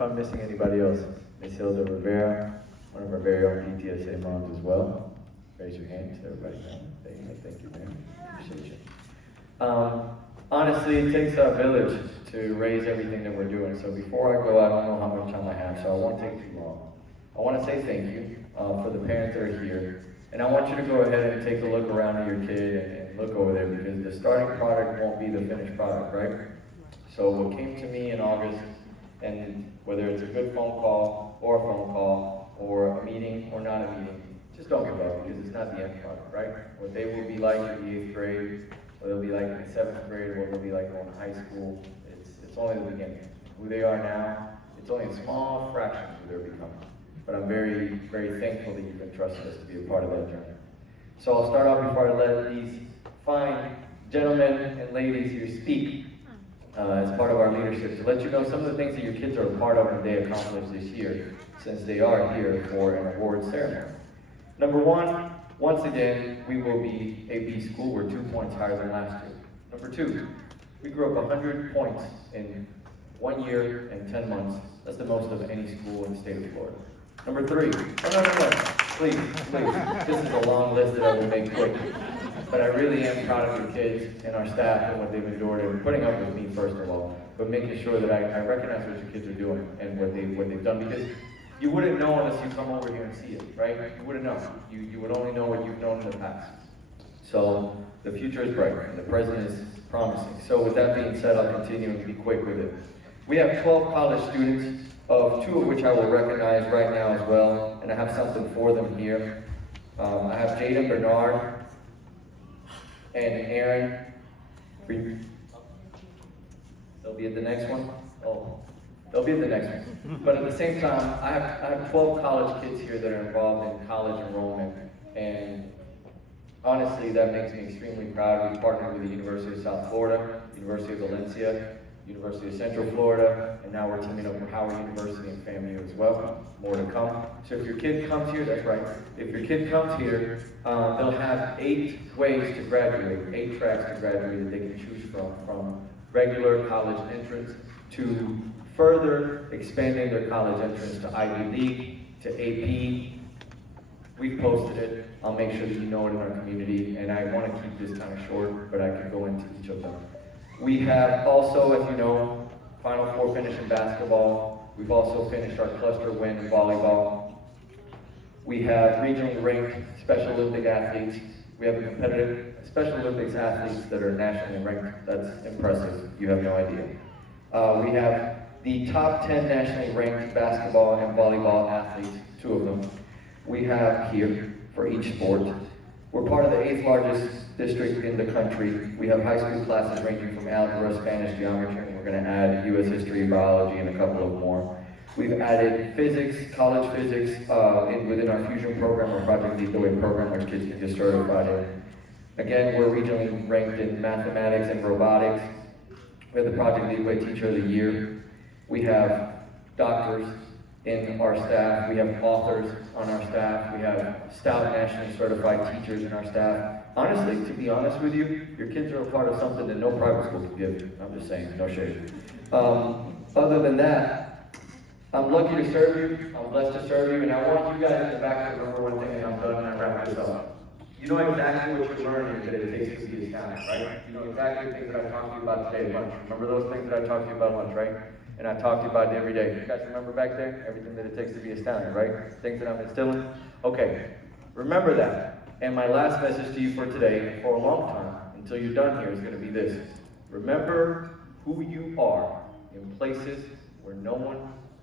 if I'm missing anybody else. Miss Hilda Rivera, one of our very own PTSA moms as well. Raise your hand so everybody knows. Thank you, man. Appreciate you. Honestly, it takes a village to raise everything that we're doing. So before I go, I don't know how much time I have, so I won't take too long. I want to say thank you for the parents that are here. And I want you to go ahead and take a look around at your kid and look over there, because the starting product won't be the finished product, right? So what came to me in August, and whether it's a good phone call or a phone call or a meeting or not a meeting, just don't give up, because it's not the end product, right? What they will be like in the 8th grade, what they'll be like in the 7th grade, what they'll be like going to high school, it's only the beginning. Who they are now, it's only a small fraction of who they're becoming. But I'm very, very thankful that you've entrusted us to be a part of that journey. So I'll start off before I let these fine gentlemen and ladies here speak as part of our leadership, to let you know some of the things that your kids are a part of and they accomplished this year, since they are here for an award ceremony. Number one, once again, we will be a B school. We're 2 points higher than last year. Number two, we grew up 100 points in 1 year and 10 months. That's the most of any school in the state of Florida. Number three, no, please. This is a long list that I will make quick. But I really am proud of your kids and our staff and what they've endured and putting up with me, first of all, but making sure that I recognize what your kids are doing and what they've done, because you wouldn't know unless you come over here and see it, right? You wouldn't know. You would only know what you've known in the past. So the future is bright and the present is promising. So with that being said, I'll continue and be quick with it. We have 12 college students, of 2 of which I will recognize right now as well, and I have something for them here. I have Jaden Bernard and Aaron. They'll be at the next one? Oh, they'll be at the next one. But at the same time, I have 12 college kids here that are involved in college enrollment, and honestly, that makes me extremely proud. We partnered with the University of South Florida, University of Valencia, University of Central Florida, and now we're teaming up with Howard University and FAMU as well. More to come. So if your kid comes here, that's right. If your kid comes here, they'll have 8 ways to graduate, 8 tracks to graduate that they can choose from regular college entrance to further expanding their college entrance to Ivy League, to AP. We've posted it. I'll make sure that you know it in our community, and I want to keep this kind of short, but I can go into each of them. We have also, as you know, Final Four finish in basketball. We've also finished our cluster win in volleyball. We have regionally ranked Special Olympic athletes. We have competitive Special Olympics athletes that are nationally ranked. That's impressive. You have no idea. We have the top 10 nationally ranked basketball and volleyball athletes, 2 of them. We have here for each sport. We're part of the 8th largest district in the country. We have high school classes ranging from algebra, Spanish, geometry, and we're going to add U.S. history, biology, and a couple of more. We've added physics, college physics, within our fusion program, our Project Lead the Way program, which kids can get certified in. Again, we're regionally ranked in mathematics and robotics. We have the Project Lead the Way Teacher of the Year. We have doctors in our staff. We have authors on our staff. We have stout nationally certified teachers in our staff. Honestly, to be honest with you, your kids are a part of something that no private school can give you. I'm just saying, no shade. Other than that, I'm lucky to serve you. I'm blessed to serve you, and I want you guys in the back to remember one thing, and I'm done and I wrap this up. You know exactly what you're learning that it takes to be a talent, right? You know exactly the things that I talked to you about today at lunch. Remember those things that I talked to you about at lunch, right? And I talk to you about it every day. You guys remember back there? Everything that it takes to be astounding, right? Things that I'm instilling? Okay, remember that. And my last message to you for today, for a long time, until you're done here, is going to be this. Remember who you are in places where no one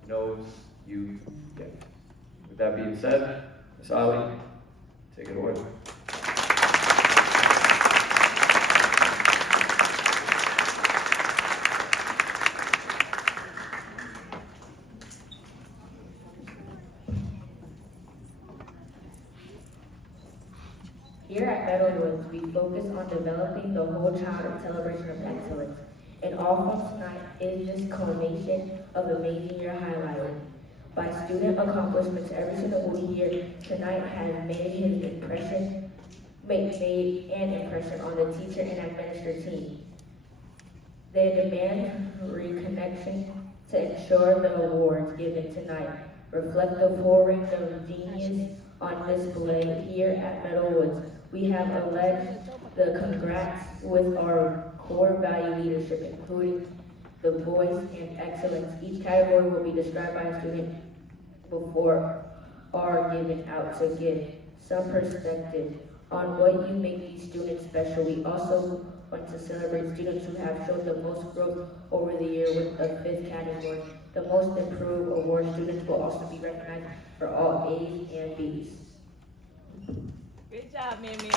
knows you yet. With that being said, Ms. Ali, take it away. Here at Meadow, we focus on developing the whole child in celebration of excellence. And all from tonight is this culmination of amazing year highlighted by student accomplishments every single year. Tonight has made an impression on the teacher and administrative team. They demand reconnection to ensure the awards given tonight reflect the full range of genius on display here at Meadow Woods. We have alleged the congrats with our core value leadership, including the voice and excellence. Each category will be described by a student before are given out to give some perspective on what you make these students special. We also want to celebrate students who have shown the most growth over the year with the fifth category. The most improved award students will also be recognized for all A's and B's. Good job, Mimi.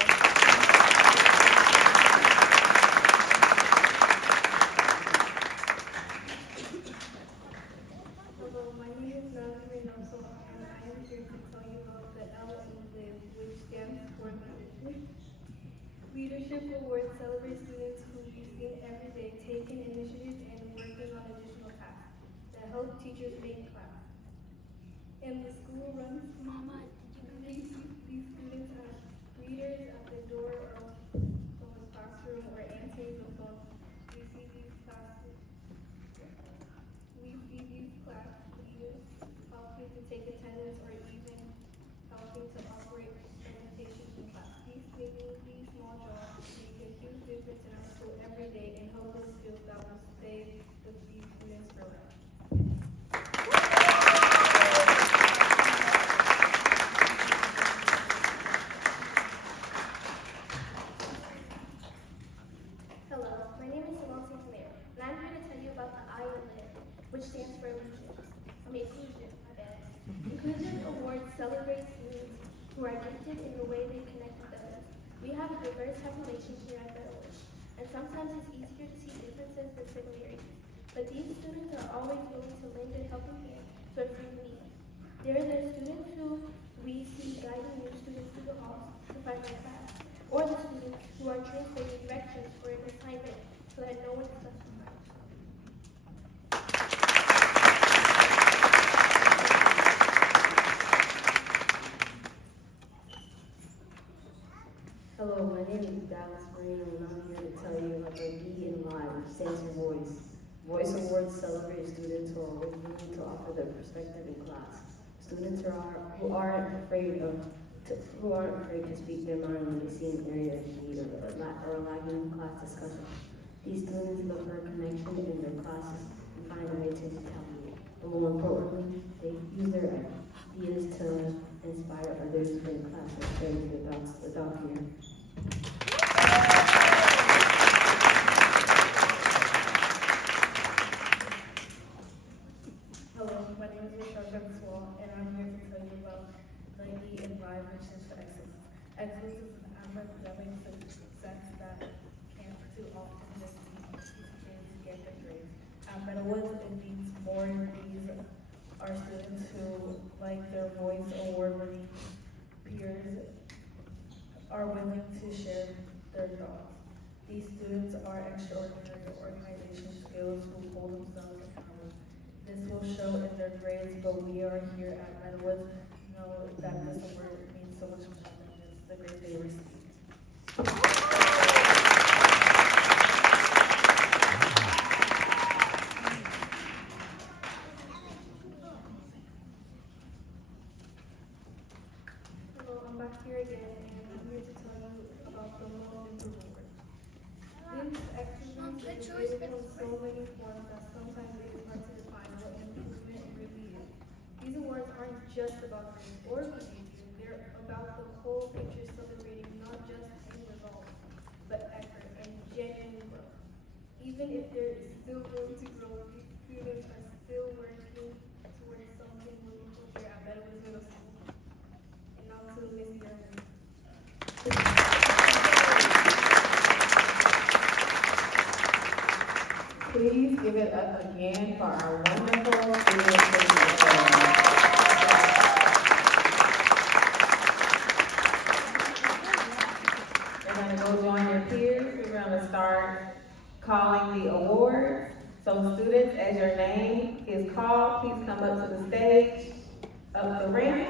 Hello, my name is Meadow, and I am here to tell you about the L in LIVE, which stands for leadership. Leadership Awards celebrate students who you see every day taking initiative and working on additional tasks that help teachers make class. And the school runs these students as greeters at the door of someone's classroom or answering the phone. We see these class leaders helping to take attendance or even helping to operate presentations in class. These seemingly small jobs make a huge difference in our school every day and help us feel that will stay with these students forever. Hello, my name is Meadow, and I'm here to tell you about the I in LIVE, which stands for inclusion, my bad. Inclusion Awards celebrate students who are gifted in the way they connect with others. We have a diverse population here at Meadow, and sometimes it's easier to see differences than similarities. But these students are always willing to lend a helping hand to a friend in need. They're the students who we see guiding new students through the halls to find their class, or the students who are translating directions for an assignment so that no one is left behind. Hello, my name is Dallas Green, and I'm here to tell you about the D in Live, which stands for Voice. Voice Awards celebrate students who are always willing to offer their perspective in class. Students who aren't afraid to speak their mind when they see an area of need or lacking in class discussion. These students look for a connection in their classes and find a way to retaliate. But more importantly, they use their ideas to inspire others in class and share their thoughts without fear. Hello, my name is Michelle Francois, and I'm here to tell you about the E in LIVE, which stands for excellence. Excellence is an academic success that can't too often just be kids who get good grades. Meadow Woods, it means more. These are students who, like their voice award-winning peers, are willing to share their thoughts. These students are extraordinary organization skills who hold themselves accountable. This will show in their grades, but we are here at Meadow Woods to know that this award means so much more than just the grade they receive. Hello, I'm back here again, and I'm here to tell you about the Most Improved Award. This excellence is available in so many forms that sometimes it is hard to define what improvement really is. These awards aren't just about grades or behavior, they're about the whole picture, celebrating not just end results, but effort and genuine growth. Even if there is still room to grow, these students are still working towards something meaningful here at Meadow Middle School. And now to Miss Yerman. Please give it up again for our wonderful students. You're going to go join your peers. We're going to start calling the awards. So students, as your name is called, please come up to the stage, up the ramp,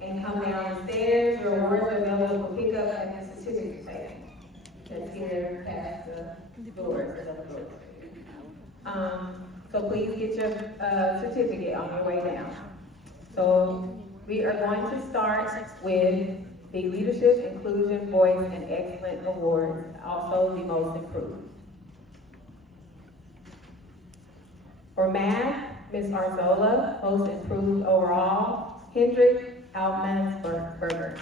and come down the stairs. Your awards are available for pickup at the certificate table. Let's get there past the doors. So please get your certificate on your way down. So we are going to start with the Leadership, Inclusion, Voice, and Excellence Award, also the most improved. For math, Ms. Arzola, most improved overall, Hendrik Altmansberger.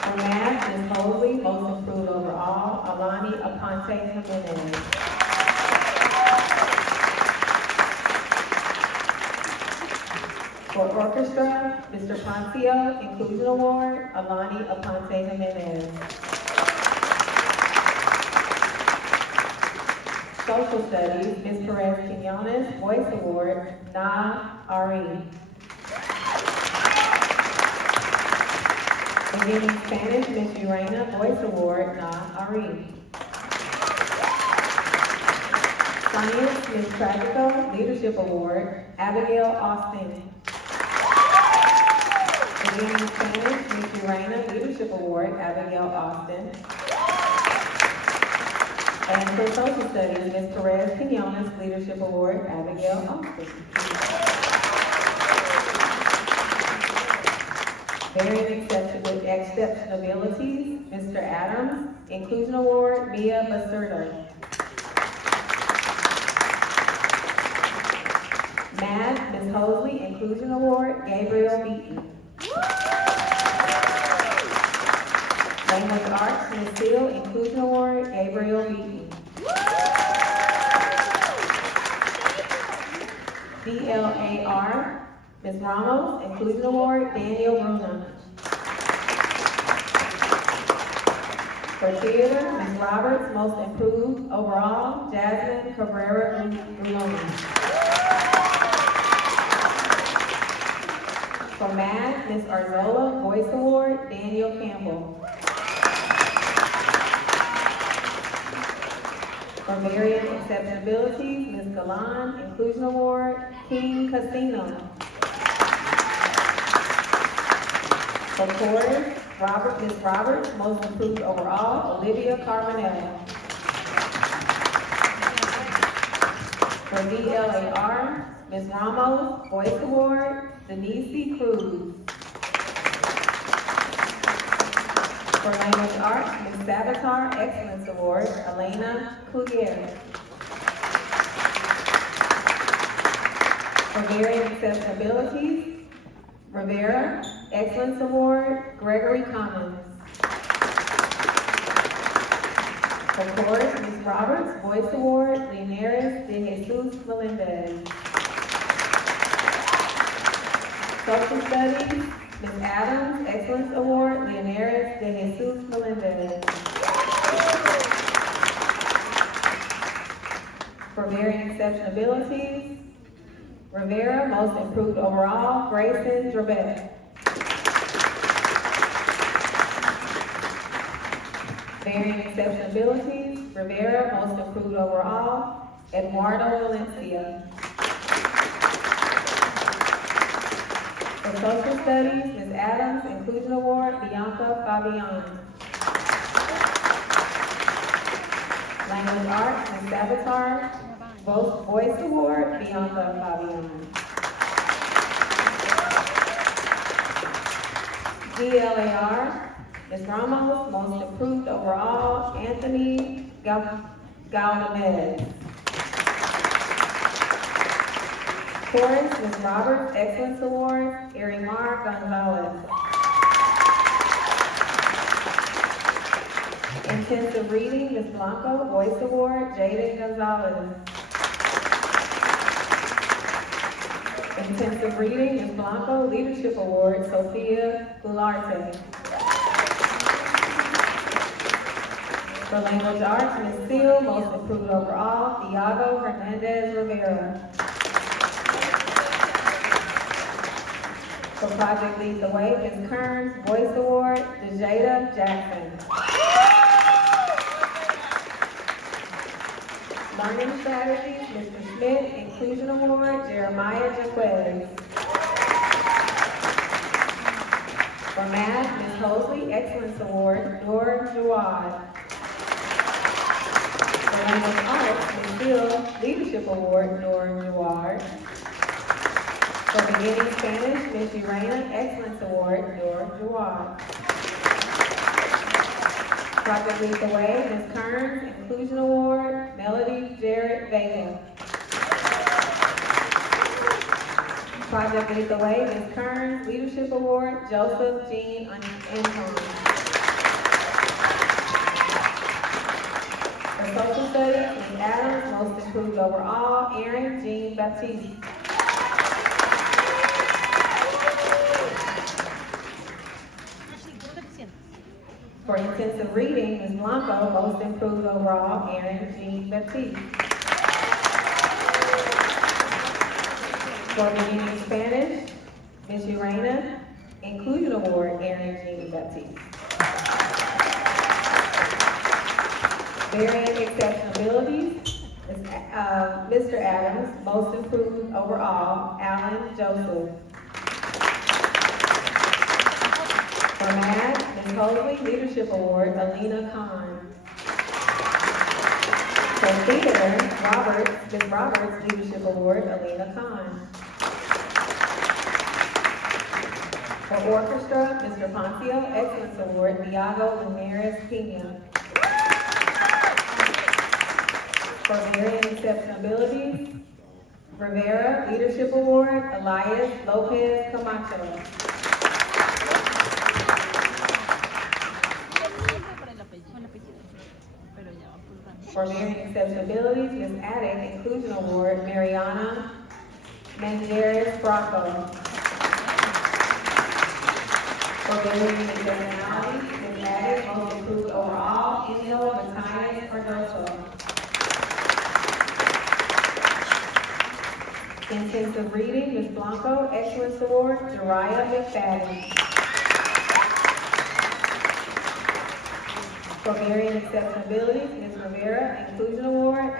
For math, Ms. Mosley, most improved overall, Alani Aponte Jimenez. For orchestra, Mr. Poncio, Inclusion Award, Alani Aponte Jimenez. Social Studies, Ms. Perez Quinones, Voice Award, Na Ari. Beginning Spanish, Ms. Urena, Voice Award, Na Ari. Science, Ms. Tragico, Leadership Award, Abigail Austin. Beginning Spanish, Ms. Urena, Leadership Award, Abigail Austin. And for Social Studies, Ms. Perez Quinones, Leadership Award, Abigail Austin. Varying exception abilities, Mr. Adams, Inclusion Award, Mia Basurdo. Math, Ms. Hosley, Inclusion Award, Gabriel Beaton. Language Arts, Ms. Steele, Inclusion Award, Gabriel Beaton. DLAR, Ms. Ramos, Inclusion Award, Daniel Bruna. For theater, Ms. Roberts, most improved overall, Jasmine Cabrera Brulona. For math, Ms. Arzola, Voice Award, Daniel Campbell. For varying exception abilities, Ms. Galan, Inclusion Award, King Casino. For chorus, Ms. Roberts, most improved overall, Olivia Carmanello. For DLAR, Ms. Ramos, Voice Award, Denise Cruz. For Language Arts, Ms. Savitar, Excellence Award, Elena Cugier. For varying exception abilities, Rivera, Excellence Award, Gregory Commons. For chorus, Ms. Roberts, Voice Award, Leonaris de Jesus Melendez. Social Studies, Ms. Adams, Excellence Award, Leonaris de Jesus Melendez. For varying exception abilities, Rivera, most improved overall, Grayson Drabet. Varying exception abilities, Rivera, most improved overall, Eduardo Valencia. For Social Studies, Ms. Adams, Inclusion Award, Bianca Fabian. Language Arts, Ms. Savitar, Voice Award, Bianca Fabian. DLAR, Ms. Ramos, most improved overall, Anthony Galdamez. Chorus, Ms. Roberts, Excellence Award, Erimar Gonzalez. Intensive Reading, Ms. Blanco, Voice Award, Jaden Gonzalez. Intensive Reading, Ms. Blanco, Leadership Award, Sophia Gularte. For Language Arts, Ms. Steele, most improved overall, Thiago Hernandez Rivera. For Project Lead the Way, Ms. Kearns, Voice Award, Dejada Jackson. Learning Strategies, Mr. Schmidt, Inclusion Award, Jeremiah Jaquez. For math, Ms. Hosley, Excellence Award, Noor Jawad. For language arts, Ms. Hill, Leadership Award, Noor Jawad. For beginning Spanish, Ms. Urena, Excellence Award, Noor Jawad. Project Lead the Way, Ms. Kearns, Inclusion Award, Melody Jarrett Vega. Project Lead the Way, Ms. Kearns, Leadership Award, Joseph Jean Anton. For Social Studies, Ms. Adams, Most Improved Overall, Erin Jean Baptiste. For Intensive Reading, Ms. Blanco, Most Improved Overall, Erin Jean Baptiste. For Beginning Spanish, Ms. Urena, Inclusion Award, Erin Jean Baptiste. Varying Exceptional Abilities, Mr. Adams, Most Improved Overall, Alan Joseph. For Math, Ms. Hosley, Leadership Award, Alina Khan. For Theater, Ms. Roberts, Leadership Award, Alina Khan. For Orchestra, Mr. Poncio, Excellence Award, Diago Ramirez Pena. For Varying Exceptional Abilities, Rivera, Leadership Award, Elias Lopez Camacho. For Varying Exceptional Abilities, Ms. Addick, Inclusion Award, Mariana Menderes Bracco. For Varying Exceptionalities, Ms. Addick, Most Improved Overall, Enzo Matias Cardoso. Intensive Reading, Ms. Blanco, Excellence Award, Jariah McFadden. For Varying Exceptional Abilities, Ms. Rivera, Inclusion Award,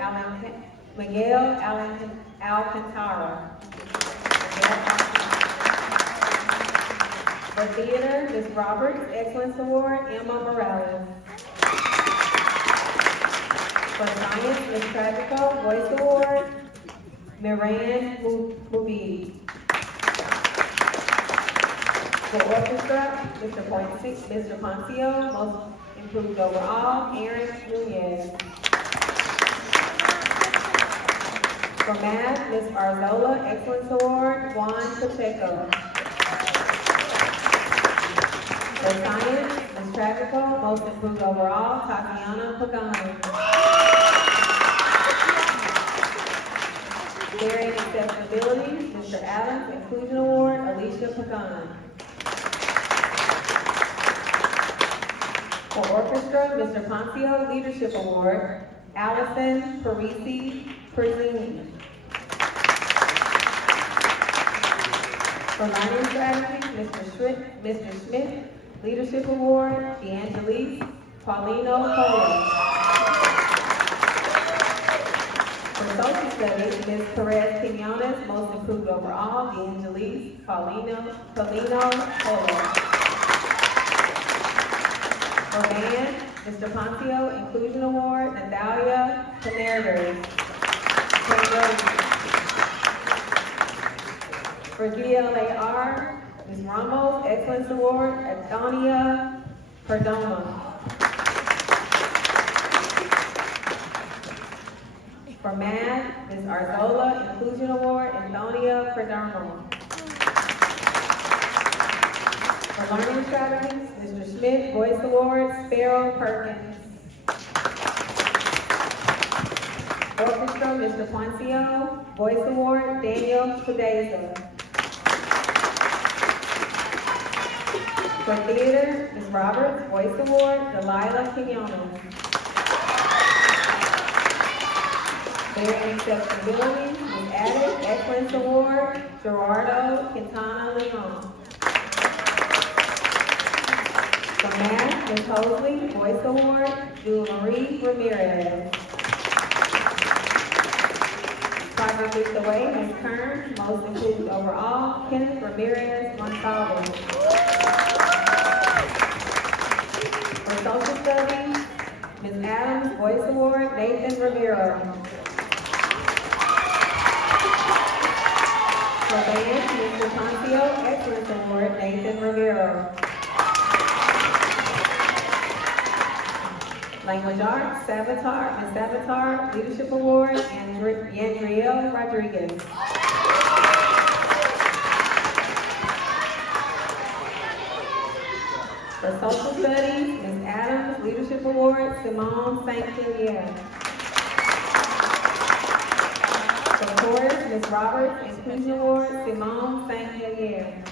Miguel Alcantara. For Theater, Ms. Roberts, Excellence Award, Emma Morales. For Science, Ms. Tragico, Voice Award, Miran Mubid. For Orchestra, Mr. Poncio, Most Improved Overall, Aaron Nunez. For Math, Ms. Arzola, Excellence Award, Juan Pacheco. For Science, Ms. Tragico, Most Improved Overall, Tatiana Pagano. Varying Accessibility, Mr. Adams, Inclusion Award, Alicia Pagano. For Orchestra, Mr. Poncio, Leadership Award, Allison Parisi Perzini. For Learning Strategies, Mr. Smith, Leadership Award, DeAngelis Paulino Polo. For Social Studies, Ms. Perez Quinones, Most Improved Overall, DeAngelis Paulino Polo. For Band, Mr. Poncio, Inclusion Award, Natalia Caneras. For GLAR, Ms. Ramos, Excellence Award, Adonia Perdomo. For Math, Ms. Arzola, Inclusion Award, Antonia Perdomo. For Learning Strategies, Mr. Smith, Voice Award, Sparrow Perkins. Orchestra, Mr. Poncio, Voice Award, Daniel Cudeza. For Theater, Ms. Roberts, Voice Award, Delilah Quinones. Varying Accessibility, Ms. Addick, Excellence Award, Gerardo Quintana Leon. For Math, Ms. Hosley, Voice Award, Julie Marie Ramirez. Project Lead the Way, Ms. Kern, Most Improved Overall, Kenneth Ramirez Montalvo. Studies, Ms. Adams, Voice Award, Nathan Rivera. For band, Mr. Poncio, Excellence Award, Nathan Rivera. Language Arts, Savitar, Ms. Savitar, Leadership Award, Yandriel Rodriguez. For Social Studies, Ms. Adams, Leadership Award, Simone St. Hillier. For Chorus, Ms. Roberts, Inclusion Award, Simone St. Hillier.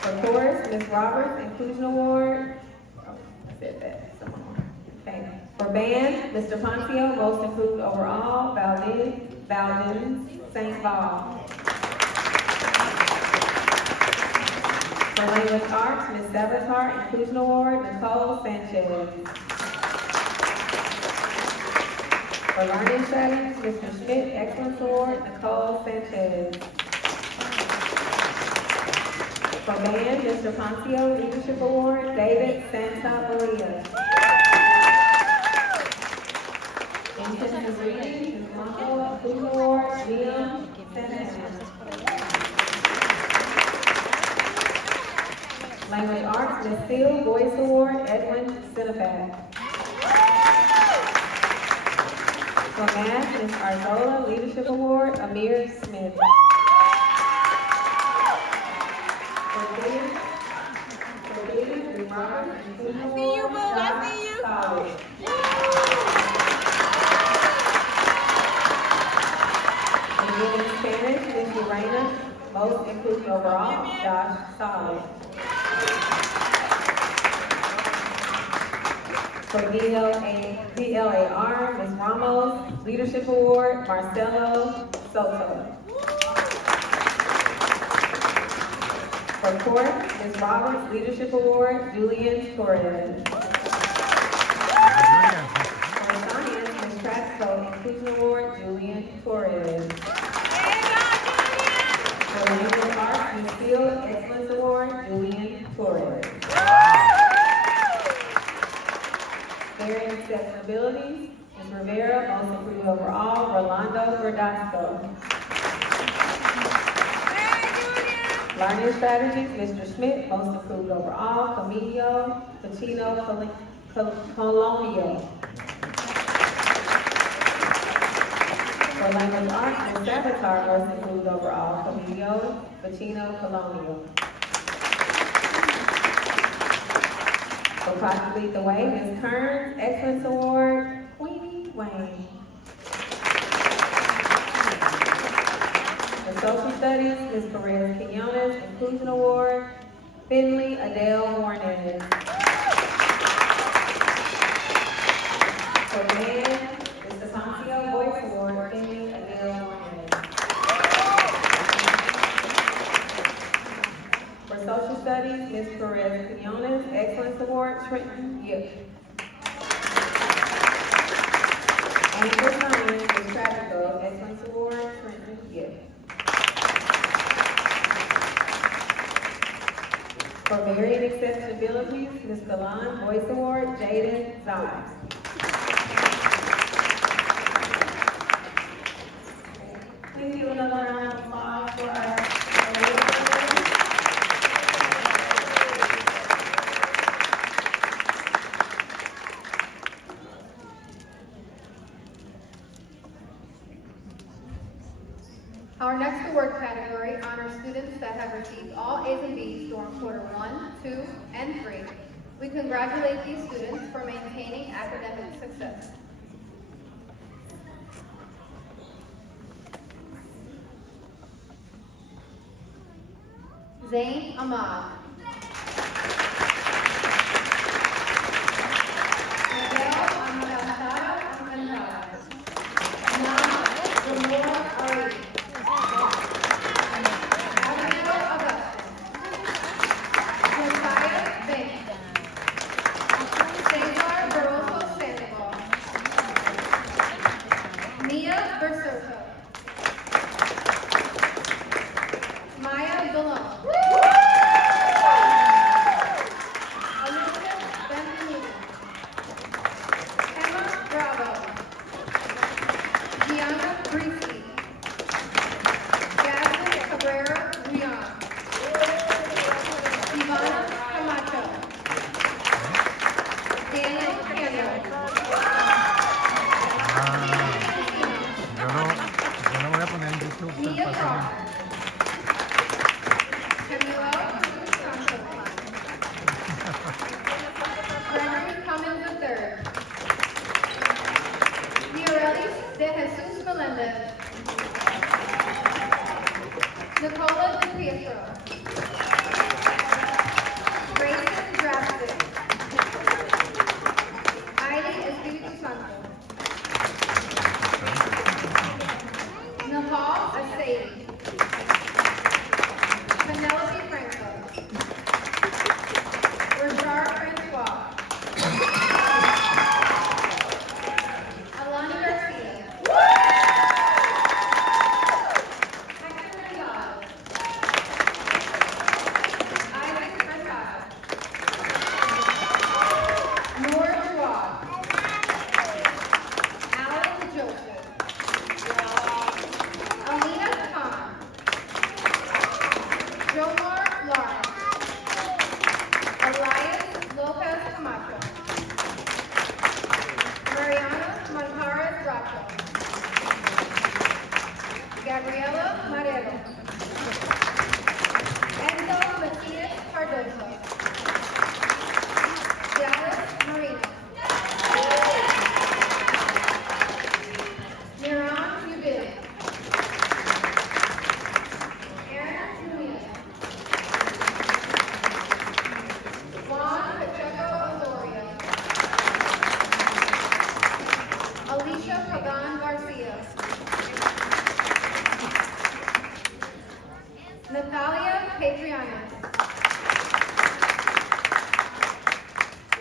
For Chorus, Ms. Roberts, Inclusion Award, I said that, Simone. Okay. For Band, Mr. Poncio, Most Improved Overall, Valdin, St. Paul. For Language Arts, Ms. Savitar, Inclusion Award, Nicole Sanchez. For Learning Strategies, Mr. Schmidt, Excellence Award, Nicole Sanchez. For Band, Mr. Poncio, Leadership Award, David Santa Maria. Intensive Reading, Ms. Blanco, Inclusion Award, Liam Santana. Language Arts, Ms. Steele, Voice Award, Edwin Cinefax. For Math, Ms. Arzola, Leadership Award, Amir Smith. For David, Ms. Robert, Inclusion Award, Josh Solid. For Spanish, Ms. Urena, Most Improved Overall, Josh Solid. For VLAR, Ms. Ramos, Leadership Award, Marcelo Soto. For Court, Ms. Roberts, Leadership Award, Julian Torres. For Science, Ms. Traxco, Inclusion Award, Julian Torres. For Language Arts, Ms. Field, Excellence Award, Julian Torres. Bearing Accessibility, Ms. Rivera, Most Improved Overall, Rolando Verdasco. Learning Strategies, Mr. Schmidt, Most Improved Overall, Camilo Pacino Colonio. For Language Arts, Ms. Savitar, Most Improved Overall, Camilo Pacino Colonio. For Project Lead the Way, Ms. Kearns, Excellence Award, Queenie Wayne. For Social Studies, Ms. Perez Quinones, Inclusion Award, Finley Adele Warnes. For Band, Mr. Poncio, Voice Award, Finley Adele Warnes. For Social Studies, Ms. Perez Quinones, Excellence Award, Trenton Yip. And for Science, Ms. Tragico, Excellence Award, Trenton Yip. For Varied Accessibilities, Ms. Galan, Voice Award, Jaden Zai. Thank you. Another round of applause for our Our next award category honors students that have received all A's and B's during quarter 1, 2, and 3. We congratulate these students for maintaining academic success. Zayn Ahmad. Miguel Amadantado Alcantara. Nam Zamora Ari. Abigail Augustin. Josiah Banks. Cesar Barroso Sandoval. Mia Versoto. Maya Delon. Hernandez. Nicola DiPietro. Grayson Drastic. Heidi Espiritu Santo. Nahal Asadi. Penelope Franco. Rashard Francois. Alani Garcia. Hector Gonzalez. Isaac Prasad. Nora Jawad. Alan Joseph. Alina Khan. Jomar Lawrence. Elias Lopez Camacho. Mariana Montares Bracho. Gabriela Marero. Enzo Matias Cardoso. Dallas Marino. Miran Ubin. Aaron Nunez. Juan Pacheco Osorio. Alicia Pagan Garcia. Natalia Patrianos.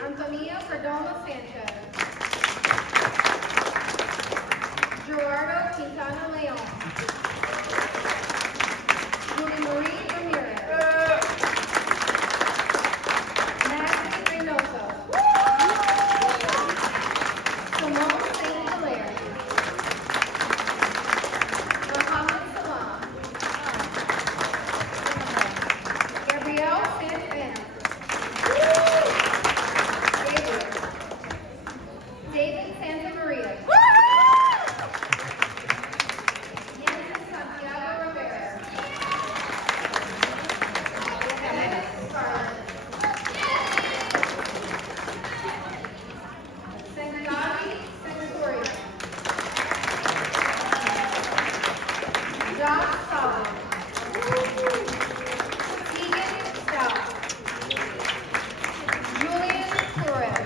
Antonia Perdomo Sanchez. Gerardo Quintana Leon. Julie Marie Ramirez. Natalie Reynoso. Simone St. Hilaire. Mohammed Salam. Gabrielle Saint-Anne. David Santa Maria. Yancy Santiago Rivera. Kenneth Scarlett. Sangabi Sensoria. Josh Solomon. Keegan Stout. Julian Torres.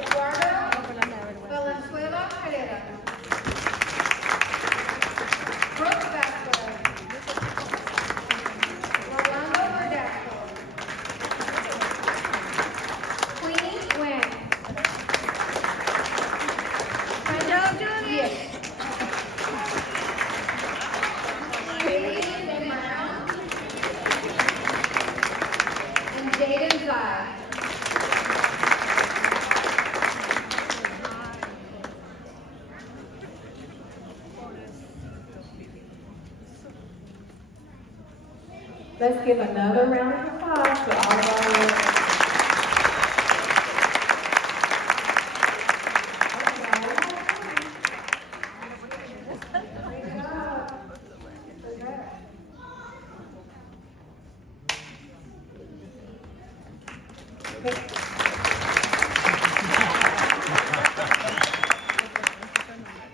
Eduardo Valenzuela Herrera. Brooke Vasquez. Rolando Verdasco. Queenie Nguyen. Brenda Diaz. Haley Brown. And Jaden Zai. Let's give another round of applause to all of our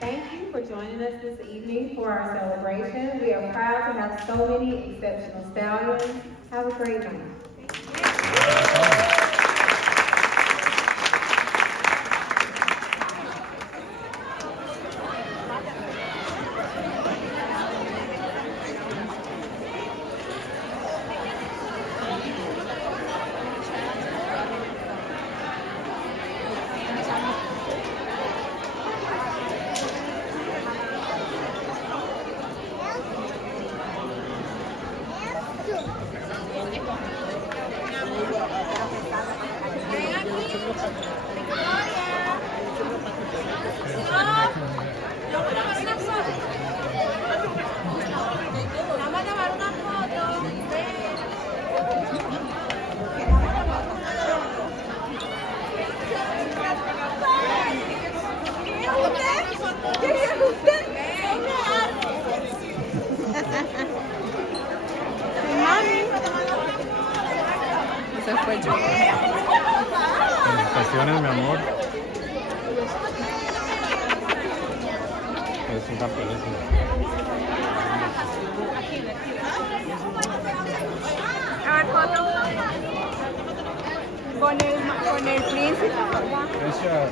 Thank you for joining us this evening for our celebration. We are proud to have so many exceptional stallions. Have a great night. Se fue yo. Felicitaciones, mi amor. Eres un campeonísimo. Con el príncipe. Gracias.